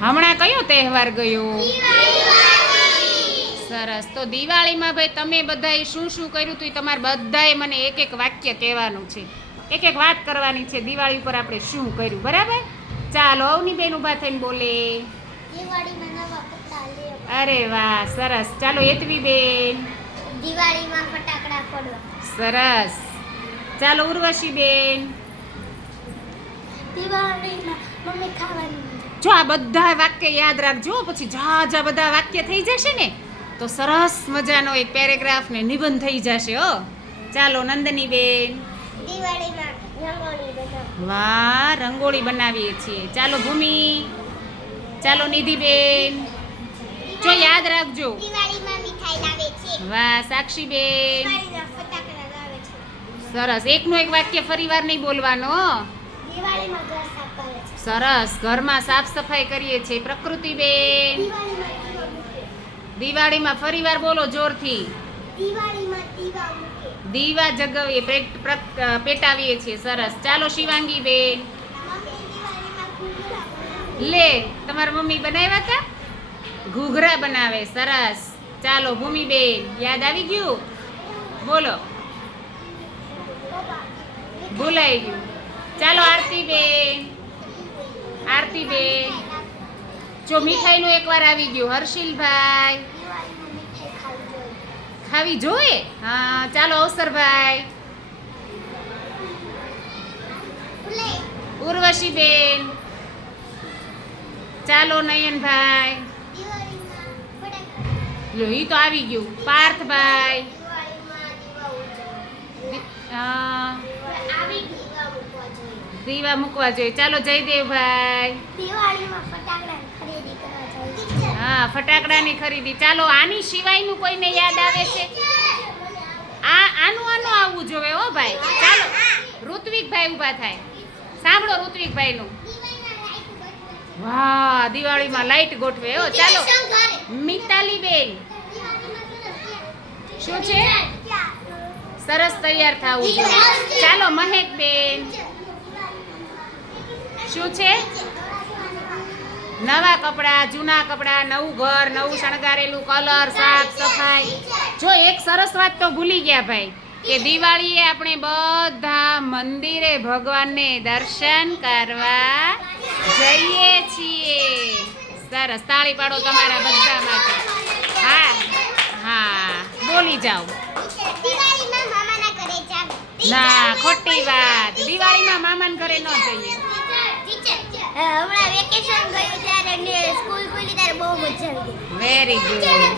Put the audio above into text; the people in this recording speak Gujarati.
હમણાં કયો તહેવાર ગયો? સરસ. તો દિવાળીમાં ભાઈ તમે બધાએ શું શું કર્યું હતું તમારે બધાએ મને એક એક વાક્ય કહેવાનું છે. એક એક વાત કરવાની છે. દિવાળી ઉપર આપણે શું કર્યું? બરાબર? ચાલો અવની બેન ઊભા થઈને બોલે. અરે વાહ સરસ. ચાલો હેતવી બેન દિવાળીમાં ફટાકડા ફોડવા. સરસ. ચાલો ઉર્વશી બેન દિવાળીમાં મમ્મી ખાવાની જો આ બધા વાક્ય યાદ રાખજો પછી જા જા બધા વાક્ય થઈ જશે ને તો સરસ મજાનો એક પેરેગ્રાફ ને નિબંધ થઈ જશે હો. ચાલો નંદની બેન દિવાળીમાં રંગોળી બનાવ. વાહ રંગોળી બનાવીએ છીએ. ચાલો ભૂમિ. ચાલો નિધિ બેન જો યાદ રાખજો. વાહ સાક્ષી બેન સરસ. એકનું એક વાક્ય ફરીવાર નહીં બોલવાનો સરસ. ઘરમાં સાફ સફાઈ કરીએ છીએ. પ્રકૃતિ બેન. દિવાળીમાં ફરીવાર બોલો જોરથી. દીવા જગાવીએ પેટાવીએ છીએ. સરસ. ચાલો શિવાંગી બેન. લે તમારા મમ્મી બનાવ્યા હતા ઘૂઘરા બનાવે. સરસ. ચાલો ભૂમિ બેન. યાદ આવી ગયું? બોલો. ભૂલાઈ ગયું. ચાલો આરતી બેન. આરતી બેન. જો મીઠાઈનું એકવાર આવી ગયું હર્ષિલભાઈ. ખાવી જોઈએ? હા ચાલો અવસરભાઈ. ઉર્વશી બેન. ચાલો નયનભાઈ. લો ઈ તો આવી ગયું. પાર્થભાઈ. દિવાળીમાં દીવા ઉજવવા દી- અ, આવી દીવા મૂકવા જોઈએ દીવા મૂકવા જોઈએ. ચાલો જયદેવભાઈ દિવાળીમાં ફટાકડા ખરીદી કરવા જોઈએ. હા ફટાકડાની ખરીદી. ચાલો આની સિવાયનું કોઈને યાદ આવે છે? આ આનું આનું આવવું જોવે હો ભાઈ. ચાલો ઋત્વિકભાઈ ઊભા થાય. સાંભળો ઋત્વિકભાઈનું. વાહ દિવાળીમાં લાઈટ ગોઠવે હો. ચાલો મિતાલી બેન શું છે? સરસ તૈયાર થવું જોઈએ. ચાલો મહેક બેન શું છે? નવા કપડાં જૂના કપડાં નવું ઘર નવું શણગારેલું કલર સાફ સફાઈ. જો એક સરસ વાત તો ભૂલી ગયા ભાઈ કે દિવાળીએ આપણે બધા મંદિરે ભગવાનને દર્શન કરવા જઈએ છીએ. સરસ. તાળી પાડો તમારા બધા માટે. હા હા. બોલી જાઓ. ના ખોટી વાત. દિવાળીમાં મામાના ઘરે ન જઈએ. હમણાં વેકેશન ગયું ત્યારે સ્કૂલ ખુલી ત્યારે બહુ મજા આવી વેરી ગુડ